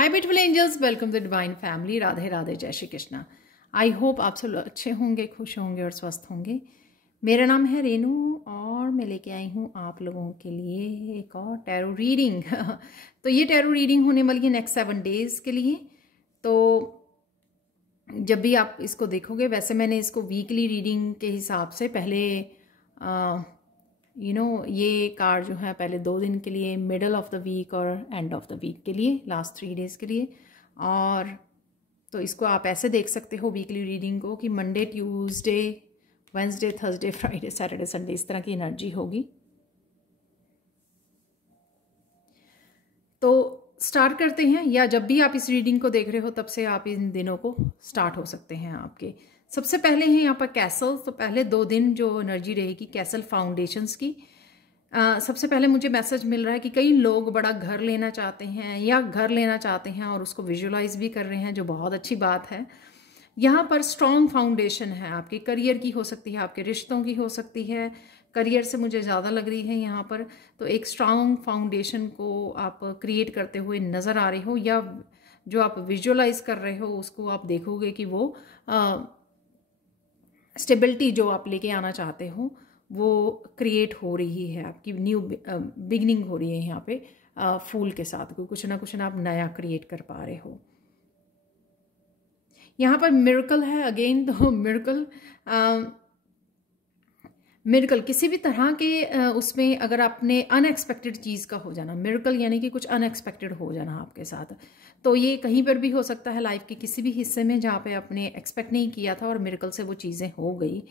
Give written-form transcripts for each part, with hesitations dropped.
Hi beautiful angels, welcome to divine family. Radhe Radhe, जय Shri Krishna. I hope आप सब अच्छे होंगे, खुश होंगे और स्वस्थ होंगे। मेरा नाम है रेनू और मैं लेके आई हूँ आप लोगों के लिए एक और टैरो रीडिंग। तो ये टैरो रीडिंग होने वाली है नेक्स्ट 7 डेज के लिए। तो जब भी आप इसको देखोगे, वैसे मैंने इसको वीकली रीडिंग के हिसाब से पहले ये कार्ड जो है पहले 2 दिन के लिए, मिडल ऑफ द वीक और एंड ऑफ द वीक के लिए, लास्ट 3 डेज के लिए। और तो इसको आप ऐसे देख सकते हो वीकली रीडिंग को कि Monday, Tuesday, Wednesday, Thursday, Friday, Saturday, Sunday, इस तरह की एनर्जी होगी। तो स्टार्ट करते हैं, या जब भी आप इस रीडिंग को देख रहे हो तब से आप इन दिनों को स्टार्ट हो सकते हैं आपके। सबसे पहले है यहाँ पर कैसल। तो पहले 2 दिन जो एनर्जी रहेगी कैसल फाउंडेशंस की। सबसे पहले मुझे मैसेज मिल रहा है कि कई लोग बड़ा घर लेना चाहते हैं या घर लेना चाहते हैं और उसको विजुअलाइज भी कर रहे हैं, जो बहुत अच्छी बात है। यहाँ पर स्ट्रॉन्ग फाउंडेशन है, आपके करियर की हो सकती है, आपके रिश्तों की हो सकती है। करियर से मुझे ज़्यादा लग रही है यहाँ पर। तो एक स्ट्रॉन्ग फाउंडेशन को आप क्रिएट करते हुए नज़र आ रहे हो, या जो आप विजुअलाइज कर रहे हो उसको आप देखोगे कि वो स्टेबिलिटी जो आप लेके आना चाहते हो वो क्रिएट हो रही है, आपकी न्यू बिगनिंग हो रही है यहाँ पे फूल के साथ। कुछ ना आप नया क्रिएट कर पा रहे हो। यहाँ पर मिरेकल है अगेन। तो मिरेकल किसी भी तरह के उसमें अगर आपने अनएक्सपेक्टेड चीज़ का हो जाना, मिरेकल यानी कि कुछ अनएक्सपेक्टेड हो जाना आपके साथ। तो ये कहीं पर भी हो सकता है लाइफ के किसी भी हिस्से में जहाँ पे आपने एक्सपेक्ट नहीं किया था और मिरेकल से वो चीज़ें हो गई।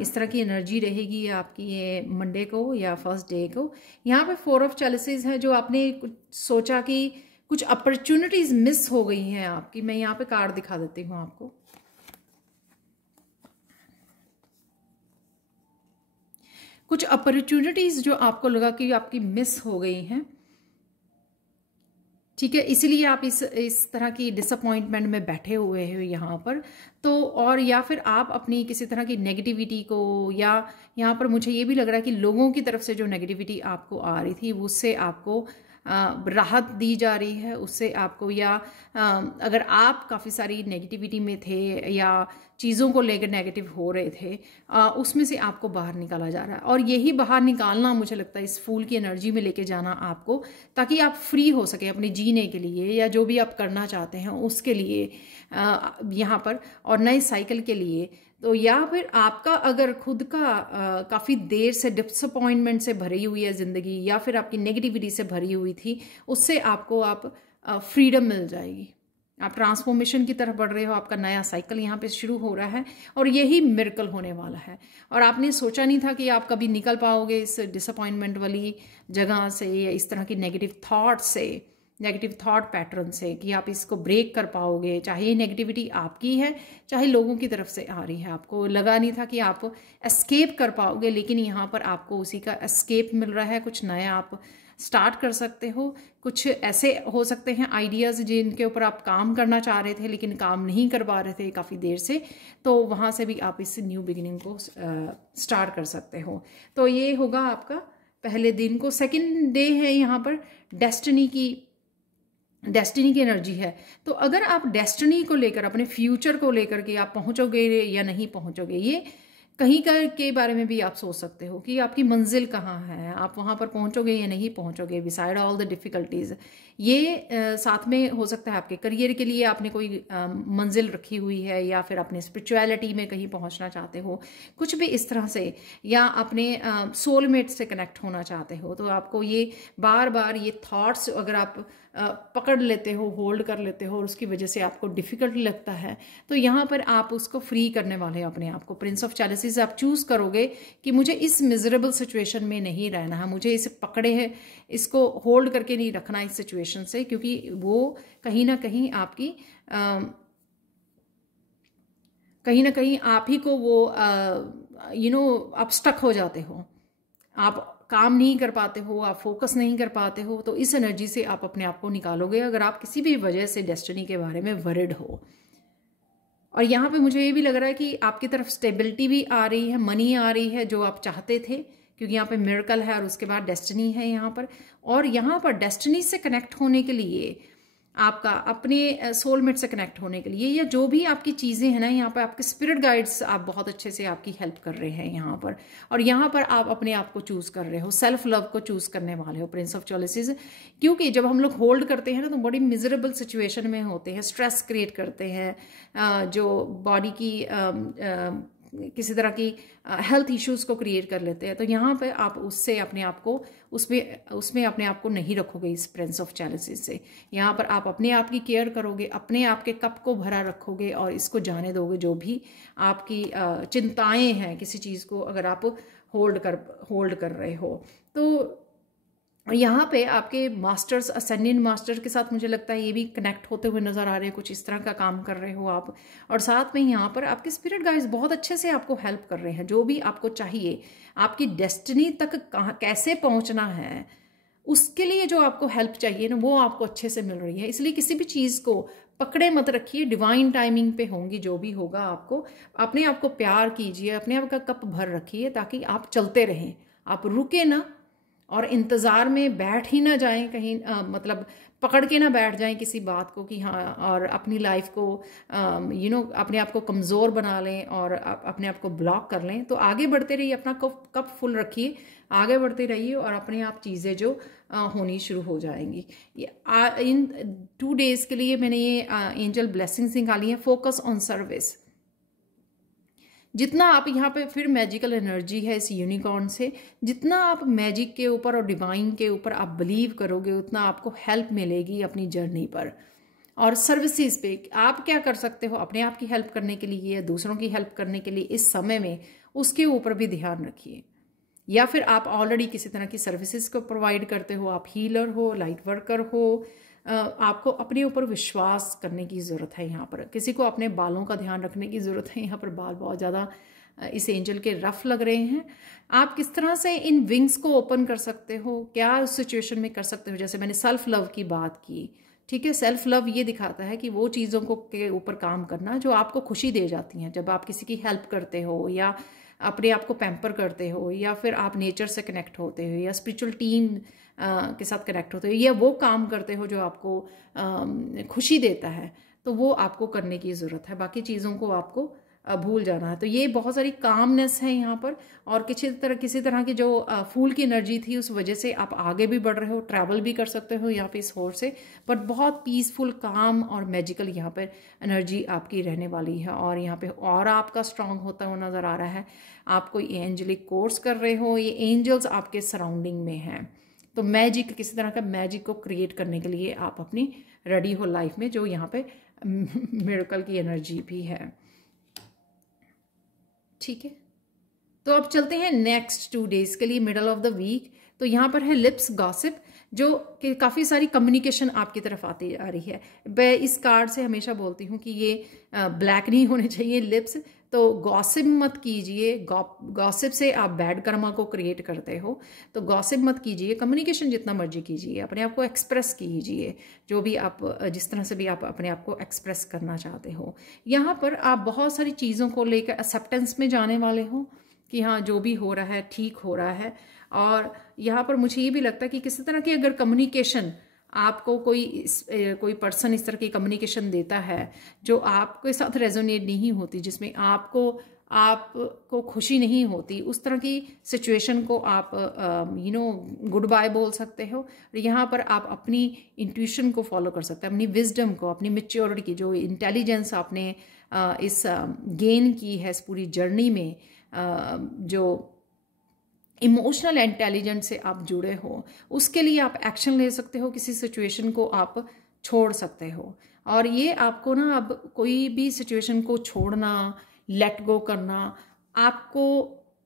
इस तरह की एनर्जी रहेगी आपकी ये मंडे को या फर्स्ट डे को। यहाँ पे 4 ऑफ चैलिसेस है, जो आपने कुछ सोचा कि कुछ अपॉर्चुनिटीज मिस हो गई हैं आपकी। मैं यहाँ पे कार्ड दिखा देती हूँ आपको। कुछ अपॉर्चुनिटीज जो आपको लगा कि आपकी मिस हो गई हैं, ठीक है, इसीलिए आप इस तरह की डिसअपॉइंटमेंट में बैठे हुए हो यहाँ पर। तो और या फिर आप अपनी किसी तरह की नेगेटिविटी को, या यहाँ पर मुझे ये भी लग रहा है कि लोगों की तरफ से जो नेगेटिविटी आपको आ रही थी उससे आपको राहत दी जा रही है उससे आपको। या अगर आप काफ़ी सारी नेगेटिविटी में थे या चीज़ों को लेकर नेगेटिव हो रहे थे, उसमें से आपको बाहर निकाला जा रहा है। और यही बाहर निकालना मुझे लगता है इस फूल की एनर्जी में लेके जाना आपको, ताकि आप फ्री हो सके अपने जीने के लिए या जो भी आप करना चाहते हैं उसके लिए यहाँ पर, और नए साइकिल के लिए। तो या फिर आपका अगर खुद का काफ़ी देर से डिसअपॉइंटमेंट से भरी हुई है ज़िंदगी, या फिर आपकी नेगेटिविटी से भरी हुई थी, उससे आपको आप फ्रीडम मिल जाएगी। आप ट्रांसफॉर्मेशन की तरफ बढ़ रहे हो, आपका नया साइकिल यहाँ पे शुरू हो रहा है और यही मिरेकल होने वाला है। और आपने सोचा नहीं था कि आप कभी निकल पाओगे इस डिसअपॉइंटमेंट वाली जगह से, या इस तरह की नेगेटिव थॉट से, नेगेटिव थॉट पैटर्न से, कि आप इसको ब्रेक कर पाओगे। चाहे ये नेगेटिविटी आपकी है, चाहे लोगों की तरफ से आ रही है, आपको लगा नहीं था कि आप एस्केप कर पाओगे, लेकिन यहाँ पर आपको उसी का एस्केप मिल रहा है। कुछ नया आप स्टार्ट कर सकते हो। कुछ ऐसे हो सकते हैं आइडियाज़ जिनके ऊपर आप काम करना चाह रहे थे लेकिन काम नहीं कर पा रहे थे काफ़ी देर से, तो वहाँ से भी आप इस न्यू बिगिनिंग को स्टार्ट कर सकते हो। तो ये होगा आपका पहले दिन को। सेकेंड डे है यहाँ पर डेस्टिनी की एनर्जी है। तो अगर आप डेस्टिनी को लेकर, अपने फ्यूचर को लेकर के आप पहुंचोगे या नहीं पहुंचोगे, ये कहीं के बारे में भी आप सोच सकते हो कि आपकी मंजिल कहाँ है, आप वहाँ पर पहुँचोगे या नहीं पहुँचोगे, बिसाइड ऑल द डिफ़िकल्टीज़। ये साथ में हो सकता है आपके करियर के लिए आपने कोई मंजिल रखी हुई है, या फिर अपने स्पिरिचुअलिटी में कहीं पहुँचना चाहते हो, कुछ भी इस तरह से, या अपने सोलमेट से कनेक्ट होना चाहते हो। तो आपको ये बार बार ये थॉट्स अगर आप पकड़ लेते हो, होल्ड कर लेते हो, और उसकी वजह से आपको डिफ़िकल्ट लगता है, तो यहाँ पर आप उसको फ्री करने वाले हैं अपने आप को। प्रिंस ऑफ चैलिसेस आप चूज़ करोगे कि मुझे इस मिजरेबल सिचुएशन में नहीं रहना है, मुझे इसे पकड़े है, इसको होल्ड करके नहीं रखना इस सिचुएशन से, क्योंकि वो कहीं ना कहीं आपकी कहीं ना कहीं आप ही को वो आप स्टक हो जाते हो, आप काम नहीं कर पाते हो, आप फोकस नहीं कर पाते हो। तो इस एनर्जी से आप अपने आप को निकालोगे अगर आप किसी भी वजह से डेस्टिनी के बारे में वरिड हो। और यहाँ पे मुझे ये भी लग रहा है कि आपकी तरफ स्टेबिलिटी भी आ रही है, मनी आ रही है जो आप चाहते थे, क्योंकि यहाँ पे मिरेकल है और उसके बाद डेस्टिनी है यहाँ पर। और यहाँ पर डेस्टिनी से कनेक्ट होने के लिए आपका अपने सोलमेट से कनेक्ट होने के लिए, या जो भी आपकी चीज़ें हैं ना, यहाँ पर आपके स्पिरिट गाइड्स आप बहुत अच्छे से आपकी हेल्प कर रहे हैं यहाँ पर। और यहाँ पर आप अपने आप को चूज़ कर रहे हो, सेल्फ लव को चूज़ करने वाले हो, प्रिंस ऑफ चॉलिसेस। क्योंकि जब हम लोग होल्ड करते हैं ना तो बड़ी मिजरेबल सिचुएशन में होते हैं, स्ट्रेस क्रिएट करते हैं, जो बॉडी की किसी तरह की हेल्थ इश्यूज को क्रिएट कर लेते हैं। तो यहाँ पे आप उससे अपने आप को उसमें अपने आप को नहीं रखोगे इस प्रिंस ऑफ चैलेंजेस से। यहाँ पर आप अपने आप की केयर करोगे, अपने आप के कप को भरा रखोगे और इसको जाने दोगे जो भी आपकी चिंताएं हैं किसी चीज़ को अगर आप होल्ड कर रहे हो। तो यहाँ पे आपके मास्टर्स, असेंडेंट मास्टर के साथ मुझे लगता है ये भी कनेक्ट होते हुए नजर आ रहे हैं, कुछ इस तरह का काम कर रहे हो आप। और साथ में यहाँ पर आपके स्पिरिट गाइड्स बहुत अच्छे से आपको हेल्प कर रहे हैं, जो भी आपको चाहिए आपकी डेस्टिनी तक कहाँ कैसे पहुँचना है उसके लिए जो आपको हेल्प चाहिए ना वो आपको अच्छे से मिल रही है। इसलिए किसी भी चीज़ को पकड़े मत रखिए, डिवाइन टाइमिंग पे होंगी जो भी होगा। आपको अपने आप को प्यार कीजिए, अपने आप का कप भर रखिए ताकि आप चलते रहें, आप रुके ना और इंतज़ार में बैठ ही ना जाएं कहीं, मतलब पकड़ के ना बैठ जाएं किसी बात को कि हाँ, और अपनी लाइफ को अपने आप को कमज़ोर बना लें और अपने आप को ब्लॉक कर लें। तो आगे बढ़ते रहिए, अपना कप फुल रखिए, आगे बढ़ते रहिए और अपने आप चीज़ें जो होनी शुरू हो जाएंगी। इन 2 डेज़ के लिए मैंने ये एंजल ब्लेसिंग्स निकाली हैं। Focus on service. जितना आप यहाँ पे फिर मैजिकल एनर्जी है इस यूनिकॉर्न से, जितना आप मैजिक के ऊपर और डिवाइन के ऊपर आप बिलीव करोगे उतना आपको हेल्प मिलेगी अपनी जर्नी पर। और सर्विसेज पे आप क्या कर सकते हो अपने आप की हेल्प करने के लिए या दूसरों की हेल्प करने के लिए इस समय में, उसके ऊपर भी ध्यान रखिए। या फिर आप ऑलरेडी किसी तरह की सर्विसेज को प्रोवाइड करते हो, आप हीलर हो, लाइट वर्कर हो, आपको अपने ऊपर विश्वास करने की ज़रूरत है। यहाँ पर किसी को अपने बालों का ध्यान रखने की ज़रूरत है। यहाँ पर बाल बहुत ज़्यादा इस एंजल के रफ लग रहे हैं। आप किस तरह से इन विंग्स को ओपन कर सकते हो, क्या उस सिचुएशन में कर सकते हो। जैसे मैंने सेल्फ लव की बात की, ठीक है। सेल्फ लव ये दिखाता है कि वो चीज़ों को के ऊपर काम करना जो आपको खुशी दे जाती हैं। जब आप किसी की हेल्प करते हो या अपने आप को पैम्पर करते हो या फिर आप नेचर से कनेक्ट होते हो या स्पिरिचुअल टीम के साथ कनेक्ट होते हो या वो काम करते हो जो आपको खुशी देता है, तो वो आपको करने की ज़रूरत है। बाकी चीज़ों को आपको भूल जाना है। तो ये बहुत सारी कामनेस है यहाँ पर। और किसी तरह की जो फूल की एनर्जी थी उस वजह से आप आगे भी बढ़ रहे हो, ट्रैवल भी कर सकते हो यहाँ पे इस हॉर्स से। बट बहुत पीसफुल, काम और मैजिकल यहाँ पर एनर्जी आपकी रहने वाली है। और यहाँ पे और आपका स्ट्रांग होता हुआ नज़र आ रहा है। आप कोई एंजलिक कोर्स कर रहे हो, ये एंजल्स आपके सराउंडिंग में हैं। तो मैजिक, किसी तरह का मैजिक को क्रिएट करने के लिए आप अपनी रेडी हो लाइफ में, जो यहाँ पे मिरेकल की एनर्जी भी है। ठीक है, तो अब चलते हैं नेक्स्ट 2 डेज के लिए, मिडल ऑफ द वीक। तो यहाँ पर है लिप्स गॉसिप, जो कि काफ़ी सारी कम्युनिकेशन आपकी तरफ आती आ रही है। मैं इस कार्ड से हमेशा बोलती हूँ कि ये ब्लैक नहीं होने चाहिए लिप्स। तो गॉसिप मत कीजिए, गॉसिप से आप बैड कर्मा को क्रिएट करते हो। तो गॉसिप मत कीजिए, कम्युनिकेशन जितना मर्जी कीजिए, अपने आप को एक्सप्रेस कीजिए, जो भी आप जिस तरह से भी आप अपने आप को एक्सप्रेस करना चाहते हो। यहाँ पर आप बहुत सारी चीज़ों को लेकर एक्सेप्टेंस में जाने वाले हो कि हाँ, जो भी हो रहा है ठीक हो रहा है। और यहाँ पर मुझे ये भी लगता है कि किसी तरह की अगर कम्युनिकेशन आपको कोई पर्सन इस तरह की कम्युनिकेशन देता है जो आपके साथ रेजोनेट नहीं होती, जिसमें आपको खुशी नहीं होती, उस तरह की सिचुएशन को आप गुड बाय बोल सकते हो। और यहाँ पर आप अपनी इंट्यूशन को फॉलो कर सकते हैं, अपनी विजडम को, अपनी मैच्योरिटी की, जो इंटेलिजेंस आपने इस गेन की है इस पूरी जर्नी में, जो इमोशनल इंटेलिजेंस से आप जुड़े हो, उसके लिए आप एक्शन ले सकते हो। किसी सिचुएशन को आप छोड़ सकते हो। और ये आपको ना अब कोई भी सिचुएशन को छोड़ना, लेट गो करना आपको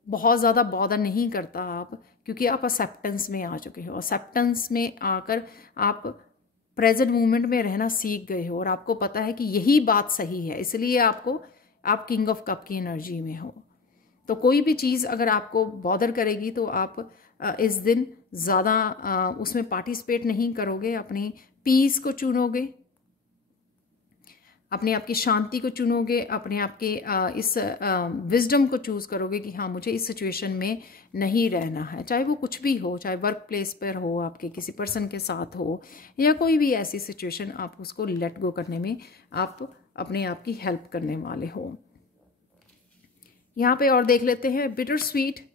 बहुत ज़्यादा बॉदर नहीं करता आप, क्योंकि आप एक्सेप्टेंस में आ चुके हो। एक्सेप्टेंस में आकर आप प्रेजेंट मोमेंट में रहना सीख गए हो और आपको पता है कि यही बात सही है, इसलिए आप किंग ऑफ कप की एनर्जी में हो। तो कोई भी चीज़ अगर आपको बॉदर करेगी तो आप इस दिन ज़्यादा उसमें पार्टिसिपेट नहीं करोगे, अपनी पीस को चुनोगे। अपने आप की शांति को चुनोगे, अपने आप के इस विजडम को चूज़ करोगे कि हाँ मुझे इस सिचुएशन में नहीं रहना है, चाहे वो कुछ भी हो, चाहे वर्क प्लेस पर हो, आपके किसी पर्सन के साथ हो, या कोई भी ऐसी सिचुएशन, आप उसको लेट गो करने में आप अपने आप की हेल्प करने वाले हो। यहाँ पे और देख लेते हैं बिटर स्वीट।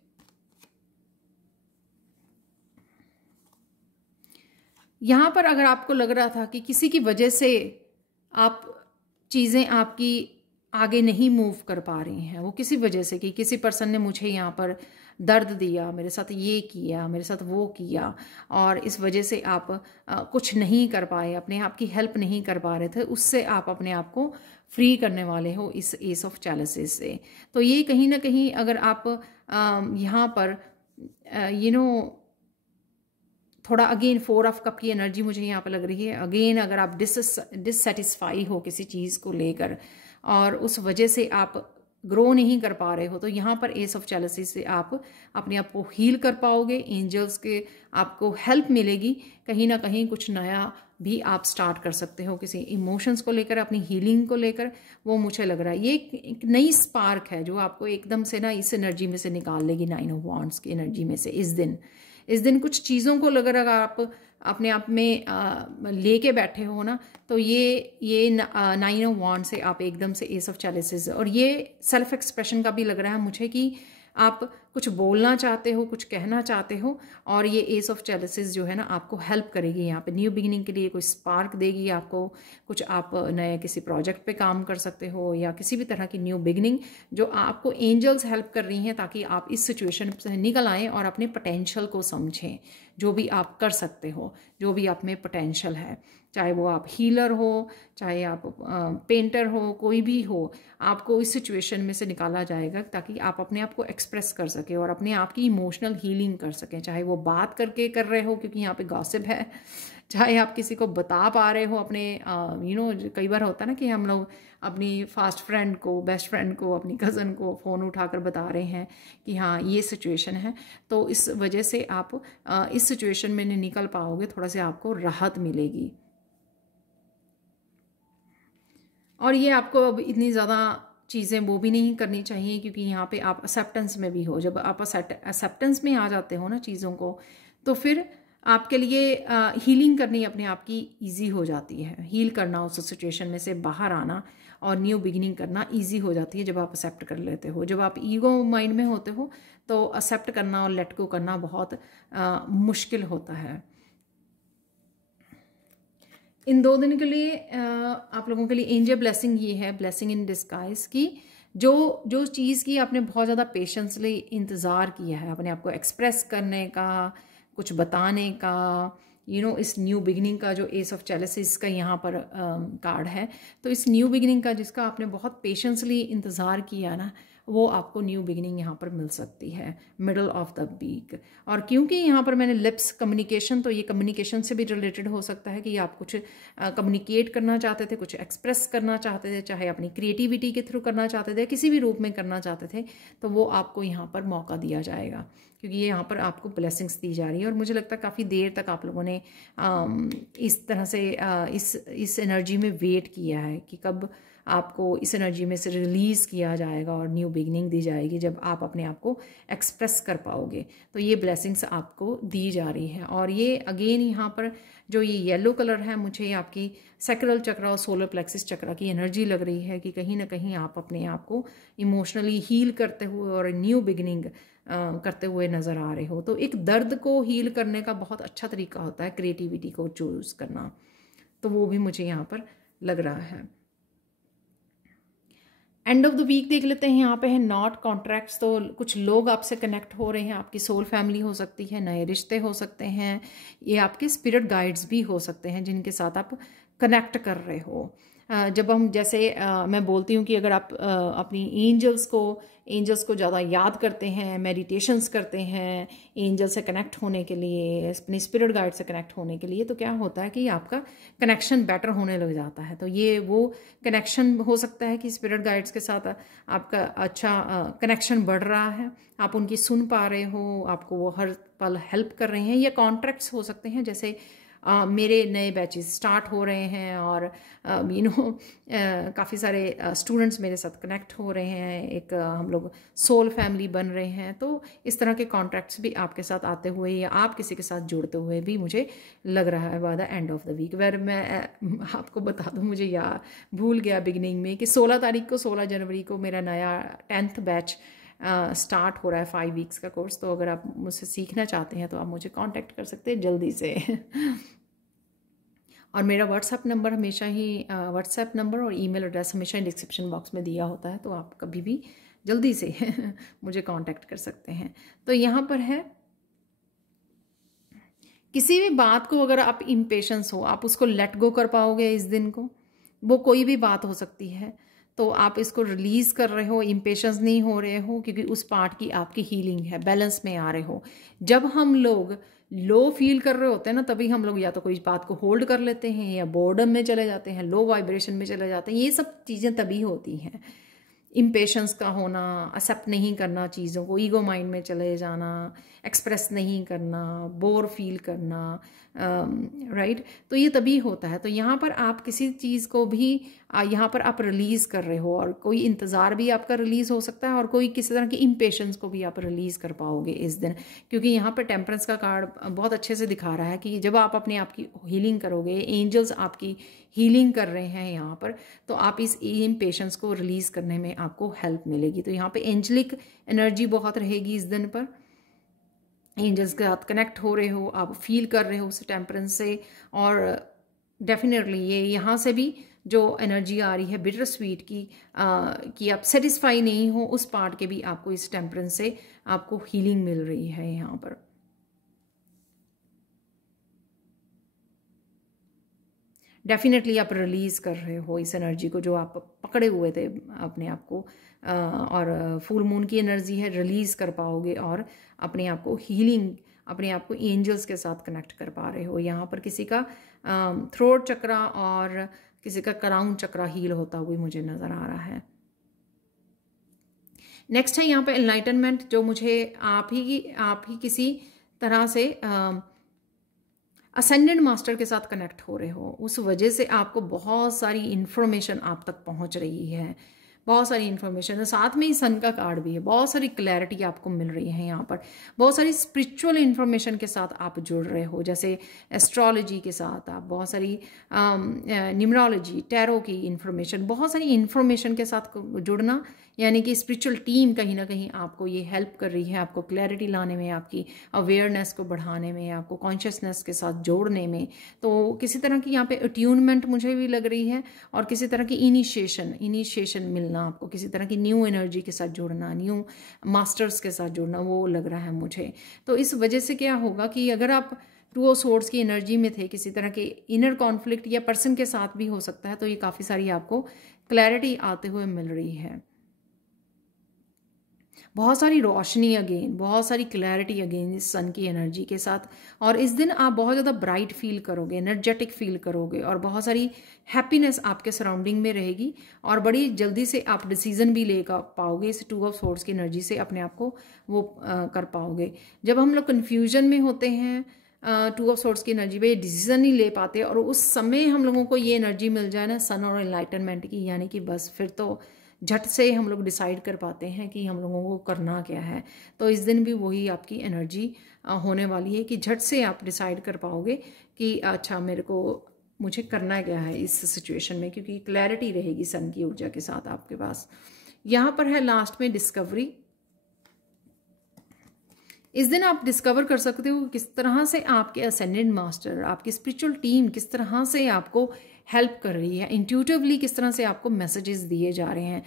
यहाँ पर अगर आपको लग रहा था कि किसी की वजह से आप चीज़ें आपकी आगे नहीं मूव कर पा रही हैं, वो किसी वजह से, कि किसी पर्सन ने मुझे यहाँ पर दर्द दिया, मेरे साथ ये किया, मेरे साथ वो किया, और इस वजह से आप कुछ नहीं कर पाए, अपने आप की हेल्प नहीं कर पा रहे थे, उससे आप अपने आप को फ्री करने वाले हो इस एस ऑफ चैलेंजेस से। तो ये कहीं ना कहीं अगर आप यहाँ पर थोड़ा अगेन 4 ऑफ कप की एनर्जी मुझे यहाँ पर लग रही है। अगेन अगर आप डिससेटिस्फाई हो किसी चीज़ को लेकर और उस वजह से आप ग्रो नहीं कर पा रहे हो, तो यहाँ पर एस ऑफ चैलेंजेस से आप अपने आप को हील कर पाओगे। एंजल्स के आपको हेल्प मिलेगी, कहीं ना कहीं कुछ नया भी आप स्टार्ट कर सकते हो किसी इमोशंस को लेकर, अपनी हीलिंग को लेकर। वो मुझे लग रहा है ये एक नई स्पार्क है जो आपको एकदम से ना इस एनर्जी में से निकाल लेगी, 9 ऑफ वांड्स की एनर्जी में से। इस दिन कुछ चीज़ों को अगर आप अपने आप में लेके बैठे हो ना, तो ये 9 ऑफ वांड से आप एकदम से एस ऑफ चैलेंजेस, और ये सेल्फ एक्सप्रेशन का भी लग रहा है मुझे कि आप कुछ बोलना चाहते हो, कुछ कहना चाहते हो, और ये एस ऑफ चैलेंजेस जो है ना आपको हेल्प करेगी यहाँ पे न्यू बिगिनिंग के लिए, कोई स्पार्क देगी आपको, कुछ आप नए किसी प्रोजेक्ट पे काम कर सकते हो, या किसी भी तरह की न्यू बिगिनिंग जो आपको एंजल्स हेल्प कर रही हैं ताकि आप इस सिचुएशन से निकल आएँ और अपने पोटेंशियल को समझें, जो भी आप कर सकते हो, जो भी आप में पोटेंशियल है, चाहे वो आप हीलर हो, चाहे आप पेंटर हो, कोई भी हो, आपको इस सिचुएशन में से निकाला जाएगा ताकि आप अपने आप को एक्सप्रेस कर सके और अपने आप की इमोशनल हीलिंग कर सकें। चाहे वो बात करके कर रहे हो, क्योंकि यहाँ पे गॉसिप है, चाहे आप किसी को बता पा रहे हो अपने कई बार होता है ना कि हम लोग अपनी फास्ट फ्रेंड को, बेस्ट फ्रेंड को, अपनी कज़न को फ़ोन उठाकर बता रहे हैं कि हाँ ये सिचुएशन है, तो इस वजह से आप इस सिचुएशन में नहीं निकल पाओगे, थोड़ा सा आपको राहत मिलेगी। और ये आपको अब इतनी ज़्यादा चीज़ें वो भी नहीं करनी चाहिए, क्योंकि यहाँ पे आप एक्सेप्टेंस में भी हो। जब आप एक्सेप्टेंस में आ जाते हो ना चीज़ों को, तो फिर आपके लिए हीलिंग करनी अपने आप की ईजी हो जाती है। हील करना, उस सिचुएशन में से बाहर आना और न्यू बिगिनिंग करना ईजी हो जाती है जब आप एक्सेप्ट कर लेते हो। जब आप ईगो माइंड में होते हो तो एक्सेप्ट करना और लेट गो करना बहुत मुश्किल होता है। इन 2 दिन के लिए आप लोगों के लिए एंजल ब्लेसिंग ये है, ब्लेसिंग इन डिस्गाइज की, जो चीज़ की आपने बहुत ज़्यादा पेशेंसली इंतज़ार किया है, अपने आप को एक्सप्रेस करने का, कुछ बताने का, इस न्यू बिगिनिंग का जो एस ऑफ चैलेंजेस का यहाँ पर कार्ड है, तो इस न्यू बिगिनिंग का जिसका आपने बहुत पेशेंसली इंतज़ार किया ना, वो आपको न्यू बिगिनिंग यहाँ पर मिल सकती है मिडल ऑफ द वीक। और क्योंकि यहाँ पर मैंने लिप्स कम्युनिकेशन, तो ये कम्युनिकेशन से भी रिलेटेड हो सकता है कि आप कुछ कम्युनिकेट करना चाहते थे, कुछ एक्सप्रेस करना चाहते थे, चाहे अपनी क्रिएटिविटी के थ्रू करना चाहते थे, किसी भी रूप में करना चाहते थे, तो वो आपको यहाँ पर मौका दिया जाएगा, क्योंकि ये यहाँ पर आपको ब्लेसिंग्स दी जा रही है। और मुझे लगता है काफ़ी देर तक आप लोगों ने इस तरह से इस एनर्जी में वेट किया है कि कब आपको इस एनर्जी में से रिलीज़ किया जाएगा और न्यू बिगिनिंग दी जाएगी, जब आप अपने आप को एक्सप्रेस कर पाओगे। तो ये ब्लेसिंग्स आपको दी जा रही है। और ये अगेन यहाँ पर जो ये येलो कलर है, मुझे आपकी सैक्रल चक्र और सोलर प्लेक्सिस चक्र की एनर्जी लग रही है कि कहीं ना कहीं आप अपने आप को इमोशनली हील करते हुए और न्यू बिगिनिंग करते हुए नज़र आ रहे हो। तो एक दर्द को हील करने का बहुत अच्छा तरीका होता है क्रिएटिविटी को चूज़ करना, तो वो भी मुझे यहाँ पर लग रहा है। एंड ऑफ द वीक देख लेते हैं। यहाँ पे है नॉट कॉन्ट्रैक्ट्स, तो कुछ लोग आपसे कनेक्ट हो रहे हैं, आपकी सोल फैमिली हो सकती है, नए रिश्ते हो सकते हैं, ये आपके स्पिरिट गाइड्स भी हो सकते हैं जिनके साथ आप कनेक्ट कर रहे हो। जब हम जैसे मैं बोलती हूँ कि अगर आप अपनी एंजल्स को ज़्यादा याद करते हैं, मेडिटेशंस करते हैं एंजल से कनेक्ट होने के लिए, अपनी स्पिरिट गाइड से कनेक्ट होने के लिए, तो क्या होता है कि आपका कनेक्शन बेटर होने लग जाता है। तो ये वो कनेक्शन हो सकता है कि स्पिरिट गाइड्स के साथ आपका अच्छा कनेक्शन बढ़ रहा है, आप उनकी सुन पा रहे हो, आपको वो हर पल हेल्प कर रहे हैं। या कॉन्ट्रैक्ट्स हो सकते हैं, जैसे मेरे नए बैचेस स्टार्ट हो रहे हैं और काफ़ी सारे स्टूडेंट्स मेरे साथ कनेक्ट हो रहे हैं, एक हम लोग सोल फैमिली बन रहे हैं। तो इस तरह के कॉन्ट्रैक्ट्स भी आपके साथ आते हुए या आप किसी के साथ जुड़ते हुए भी मुझे लग रहा है by the end of the week. वेर मैं आपको बता दूं, मुझे भूल गया बिगिनिंग में कि 16 तारीख को 16 जनवरी को मेरा नया 10th बैच स्टार्ट हो रहा है 5 वीक्स का कोर्स। तो अगर आप मुझसे सीखना चाहते हैं तो आप मुझे कांटेक्ट कर सकते हैं जल्दी से। और मेरा व्हाट्सएप नंबर हमेशा ही व्हाट्सएप नंबर और ईमेल एड्रेस हमेशा ही डिस्क्रिप्शन बॉक्स में दिया होता है, तो आप कभी भी जल्दी से मुझे कांटेक्ट कर सकते हैं। तो यहाँ पर है, किसी भी बात को अगर आप इम्पेशेंस हो, आप उसको लेट गो कर पाओगे इस दिन को। वो कोई भी बात हो सकती है, तो आप इसको रिलीज़ कर रहे हो, इम्पेशेंस नहीं हो रहे हो, क्योंकि उस पार्ट की आपकी हीलिंग है, बैलेंस में आ रहे हो। जब हम लोग लो फील कर रहे होते हैं ना, तभी हम लोग या तो कोई बात को होल्ड कर लेते हैं या बोर्डम में चले जाते हैं, लो वाइब्रेशन में चले जाते हैं। ये सब चीज़ें तभी होती हैं। इम्पेशेंस का होना, एक्सेप्ट नहीं करना चीज़ों को, ईगो माइंड में चले जाना, एक्सप्रेस नहीं करना, बोर फील करना, राइट। तो ये तभी होता है। तो यहाँ पर आप किसी चीज़ को भी यहाँ पर आप रिलीज़ कर रहे हो, और कोई इंतज़ार भी आपका रिलीज़ हो सकता है, और कोई किसी तरह की इम्पेशेंस को भी आप रिलीज़ कर पाओगे इस दिन। क्योंकि यहाँ पर टेम्परेंस का कार्ड बहुत अच्छे से दिखा रहा है कि जब आप अपने आप की हीलिंग करोगे, एंजल्स आपकी हीलिंग कर रहे हैं यहाँ पर, तो आप इस इम्पेशेंस को रिलीज़ करने में आपको हेल्प मिलेगी। तो यहाँ पे एंजलिक एनर्जी बहुत रहेगी इस दिन पर। एंजल्स के साथ कनेक्ट हो रहे हो, आप फील कर रहे हो उस टेम्परेंस से। और डेफिनेटली ये यहाँ से भी जो एनर्जी आ रही है बिटर स्वीट की, कि आप सेटिस्फाई नहीं हो, उस पार्ट के भी आपको इस टेम्परेंस से आपको हीलिंग मिल रही है यहाँ पर। डेफिनेटली आप रिलीज़ कर रहे हो इस एनर्जी को जो आप पकड़े हुए थे अपने आप को, और फुल मून की एनर्जी है, रिलीज़ कर पाओगे और अपने आप को हीलिंग, अपने आप को एंजल्स के साथ कनेक्ट कर पा रहे हो। यहाँ पर किसी का थ्रोट चक्रा और किसी का क्राउन चक्रा हील होता हुआ मुझे नज़र आ रहा है। नेक्स्ट है यहाँ पे एनलाइटनमेंट, जो मुझे आप ही किसी तरह से असेंडेंट मास्टर के साथ कनेक्ट हो रहे हो, उस वजह से आपको बहुत सारी इन्फॉर्मेशन आप तक पहुंच रही है, बहुत सारी इन्फॉर्मेशन है। साथ में ही सन का कार्ड भी है, बहुत सारी क्लैरिटी आपको मिल रही है यहाँ पर। बहुत सारी स्पिरिचुअल इन्फॉर्मेशन के साथ आप जुड़ रहे हो, जैसे एस्ट्रोलॉजी के साथ आप बहुत सारी न्यूमरोलॉजी, टैरो की इन्फॉर्मेशन, बहुत सारी इन्फॉर्मेशन के साथ जुड़ना, यानी कि स्पिरिचुअल टीम कहीं ना कहीं आपको ये हेल्प कर रही है, आपको क्लैरिटी लाने में, आपकी अवेयरनेस को बढ़ाने में, आपको कॉन्शियसनेस के साथ जोड़ने में। तो किसी तरह की यहाँ पे अट्यूनमेंट मुझे भी लग रही है, और किसी तरह की इनिशिएशन मिलना आपको, किसी तरह की न्यू एनर्जी के साथ जुड़ना, न्यू मास्टर्स के साथ जुड़ना, वो लग रहा है मुझे। तो इस वजह से क्या होगा कि अगर आप 2 ऑफ सोर्ड्स की एनर्जी में थे, किसी तरह के इनर कॉन्फ्लिक्ट या पर्सन के साथ भी हो सकता है, तो ये काफ़ी सारी आपको क्लैरिटी आते हुए मिल रही है। बहुत सारी रोशनी अगेन, बहुत सारी क्लैरिटी अगेन इस सन की एनर्जी के साथ। और इस दिन आप बहुत ज़्यादा ब्राइट फील करोगे, एनर्जेटिक फील करोगे, और बहुत सारी हैप्पीनेस आपके सराउंडिंग में रहेगी, और बड़ी जल्दी से आप डिसीजन भी ले पाओगे इस 2 ऑफ सोर्ड्स की एनर्जी से, अपने आप को वो कर पाओगे। जब हम लोग कन्फ्यूजन में होते हैं 2 ऑफ सोर्ड्स की एनर्जी पे डिसीजन नहीं ले पाते, और उस समय हम लोगों को ये एनर्जी मिल जाए ना सन और एनलाइटनमेंट की, यानी कि बस फिर तो झट से हम लोग डिसाइड कर पाते हैं कि हम लोगों को करना क्या है। तो इस दिन भी वही आपकी एनर्जी होने वाली है कि झट से आप डिसाइड कर पाओगे कि अच्छा मुझे करना क्या है इस सिचुएशन में, क्योंकि क्लैरिटी रहेगी सन की ऊर्जा के साथ आपके पास। यहाँ पर है लास्ट में डिस्कवरी। इस दिन आप डिस्कवर कर सकते हो किस तरह से आपके असेंडेंट मास्टर, आपकी स्पिरिचुअल टीम किस तरह से आपको हेल्प कर रही है, इंट्यूटिवली किस तरह से आपको मैसेजेस दिए जा रहे हैं।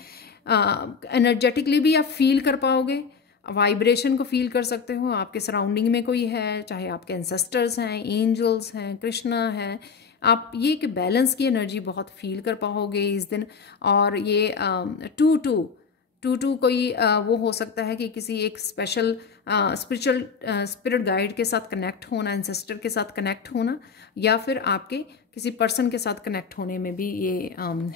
एनर्जेटिकली भी आप फील कर पाओगे, वाइब्रेशन को फील कर सकते हो। आपके सराउंडिंग में कोई है, चाहे आपके एंसेस्टर्स हैं, एंजल्स हैं, कृष्णा है, आप ये एक बैलेंस की एनर्जी बहुत फील कर पाओगे इस दिन। और ये 2-2 कोई वो हो सकता है कि किसी एक स्पेशल स्पिरिचुअल स्पिरिट गाइड के साथ कनेक्ट होना, एंसेस्टर के साथ कनेक्ट होना, या फिर आपके किसी पर्सन के साथ कनेक्ट होने में भी ये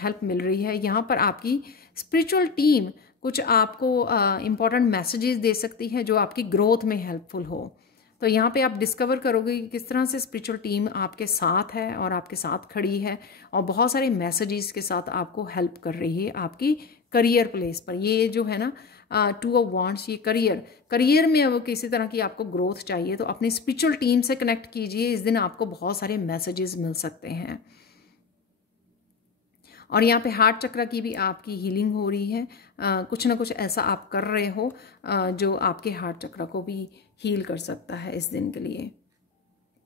हेल्प मिल रही है। यहाँ पर आपकी स्पिरिचुअल टीम कुछ आपको इम्पॉर्टेंट मैसेजेस दे सकती है जो आपकी ग्रोथ में हेल्पफुल हो। तो यहाँ पे आप डिस्कवर करोगे कि किस तरह से स्पिरिचुअल टीम आपके साथ है और आपके साथ खड़ी है और बहुत सारे मैसेजेस के साथ आपको हेल्प कर रही है आपकी करियर प्लेस पर। ये जो है ना टू ऑफ वांड्स, ये करियर में अब किसी तरह की आपको ग्रोथ चाहिए तो अपनी स्पिरिचुअल टीम से कनेक्ट कीजिए। इस दिन आपको बहुत सारे मैसेजेस मिल सकते हैं। और यहाँ पे हार्ट चक्र की भी आपकी हीलिंग हो रही है। कुछ ना कुछ ऐसा आप कर रहे हो जो आपके हार्ट चक्र को भी हील कर सकता है इस दिन के लिए।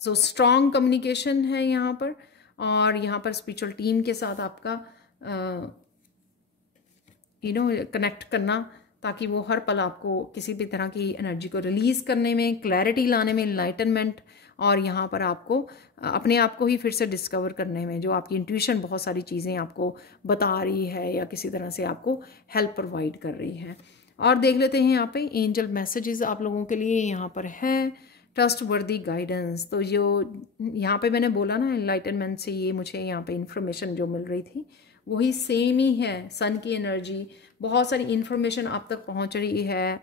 सो स्ट्रॉन्ग कम्युनिकेशन है यहाँ पर, और यहाँ पर स्पिरिचुअल टीम के साथ आपका कनेक्ट करना, ताकि वो हर पल आपको किसी भी तरह की एनर्जी को रिलीज़ करने में, क्लैरिटी लाने में, इनलाइटनमेंट, और यहाँ पर आपको अपने आप को ही फिर से डिस्कवर करने में, जो आपकी इंट्यूशन बहुत सारी चीज़ें आपको बता रही है या किसी तरह से आपको हेल्प प्रोवाइड कर रही है। और देख लेते हैं यहाँ पे एंजल मैसेजेस आप लोगों के लिए यहाँ पर है। ट्रस्ट वर्दी गाइडेंस, तो जो यहाँ पे मैंने बोला ना इनलाइटनमेंट से ये मुझे यहाँ पे इंफॉर्मेशन जो मिल रही थी वही सेम ही है। सन की एनर्जी, बहुत सारी इंफॉर्मेशन आप तक पहुँच रही है।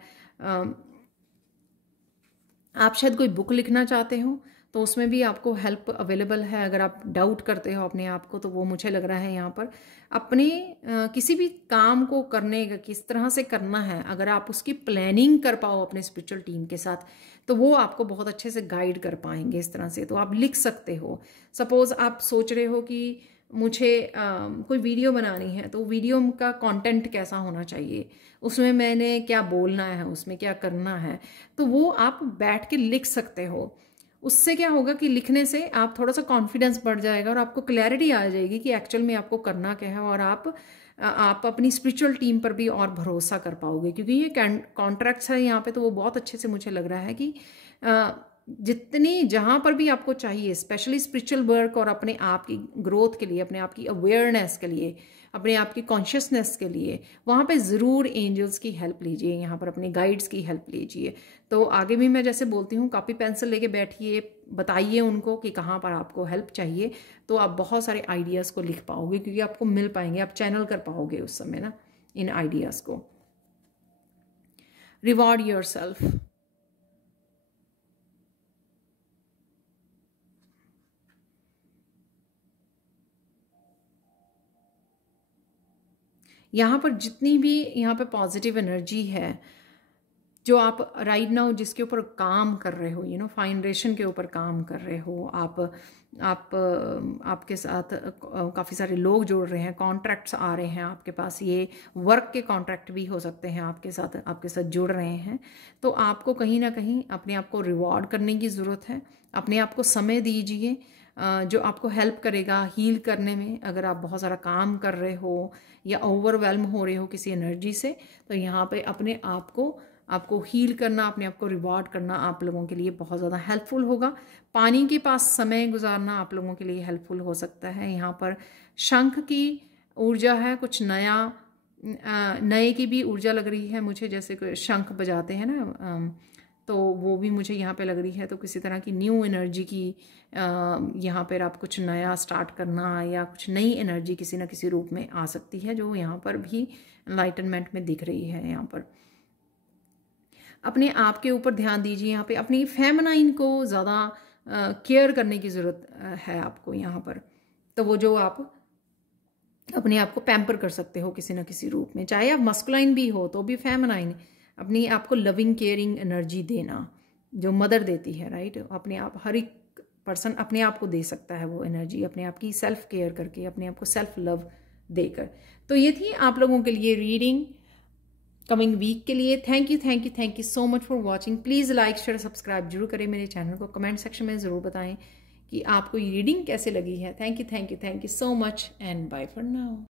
आप शायद कोई बुक लिखना चाहते हो तो उसमें भी आपको हेल्प अवेलेबल है। अगर आप डाउट करते हो अपने आप को तो वो मुझे लग रहा है यहाँ पर अपने किसी भी काम को करने का किस तरह से करना है, अगर आप उसकी प्लानिंग कर पाओ अपने स्पिरिचुअल टीम के साथ तो वो आपको बहुत अच्छे से गाइड कर पाएंगे इस तरह से। तो आप लिख सकते हो। सपोज़ आप सोच रहे हो कि मुझे कोई वीडियो बनानी है, तो वीडियो का कंटेंट कैसा होना चाहिए, उसमें मैंने क्या बोलना है, उसमें क्या करना है, तो वो आप बैठ के लिख सकते हो। उससे क्या होगा कि लिखने से आप थोड़ा सा कॉन्फिडेंस बढ़ जाएगा और आपको क्लैरिटी आ जाएगी कि एक्चुअल में आपको करना क्या है, और आप अपनी स्पिरिचुअल टीम पर भी और भरोसा कर पाओगे। क्योंकि ये कॉन्ट्रैक्ट्स है यहाँ पे, तो वो बहुत अच्छे से मुझे लग रहा है कि जितनी जहाँ पर भी आपको चाहिए, स्पेशली स्पिरिचुअल वर्क और अपने आप की ग्रोथ के लिए, अपने आप की अवेयरनेस के लिए, अपने आप की कॉन्शियसनेस के लिए, वहाँ पे ज़रूर एंजल्स की हेल्प लीजिए, यहाँ पर अपने गाइड्स की हेल्प लीजिए। तो आगे भी मैं जैसे बोलती हूँ, कॉपी पेंसिल लेके बैठिए, बताइए उनको कि कहाँ पर आपको हेल्प चाहिए, तो आप बहुत सारे आइडियाज़ को लिख पाओगे, क्योंकि आपको मिल पाएंगे, आप चैनल कर पाओगे उस समय ना इन आइडियाज़ को। रिवॉर्ड योरसेल्फ, यहाँ पर जितनी भी यहाँ पे पॉजिटिव एनर्जी है जो आप राइट नाउ जिसके ऊपर काम कर रहे हो, फाउंडेशन के ऊपर काम कर रहे हो, आपके साथ काफ़ी सारे लोग जुड़ रहे हैं, कॉन्ट्रैक्ट्स आ रहे हैं आपके पास, ये वर्क के कॉन्ट्रैक्ट भी हो सकते हैं आपके साथ जुड़ रहे हैं। तो आपको कहीं ना कहीं अपने आप को रिवॉर्ड करने की ज़रूरत है। अपने आप को समय दीजिए जो आपको हेल्प करेगा हील करने में। अगर आप बहुत सारा काम कर रहे हो या ओवरवेल्म हो रहे हो किसी एनर्जी से, तो यहाँ पे अपने आप को आपको हील करना, अपने आप को रिवॉर्ड करना आप लोगों के लिए बहुत ज़्यादा हेल्पफुल होगा। पानी के पास समय गुजारना आप लोगों के लिए हेल्पफुल हो सकता है। यहाँ पर शंख की ऊर्जा है, कुछ नए की भी ऊर्जा लग रही है मुझे, जैसे शंख बजाते हैं ना, तो वो भी मुझे यहाँ पे लग रही है। तो किसी तरह की न्यू एनर्जी की यहाँ पर आप कुछ नया स्टार्ट करना या कुछ नई एनर्जी किसी न किसी रूप में आ सकती है, जो यहाँ पर भी एनलाइटनमेंट में दिख रही है। यहाँ पर अपने आप के ऊपर ध्यान दीजिए। यहाँ पे अपनी फेमिनाइन को ज़्यादा केयर करने की ज़रूरत है आपको यहाँ पर। तो वो जो आप अपने आप को पैम्पर कर सकते हो किसी न किसी रूप में, चाहे आप मस्कुलाइन भी हो तो भी फेमिनाइन, अपनी आप को लविंग केयरिंग एनर्जी देना जो मदर देती है, राइट। अपने आप, हर एक पर्सन अपने आप को दे सकता है वो एनर्जी, अपने आप की सेल्फ केयर करके, अपने आप को सेल्फ लव देकर। तो ये थी आप लोगों के लिए रीडिंग कमिंग वीक के लिए। Thank you so much for watching. Please like share subscribe जरूर करें मेरे चैनल को। कमेंट सेक्शन में ज़रूर बताएं कि आपको ये रीडिंग कैसे लगी है। Thank you so much and bye for now.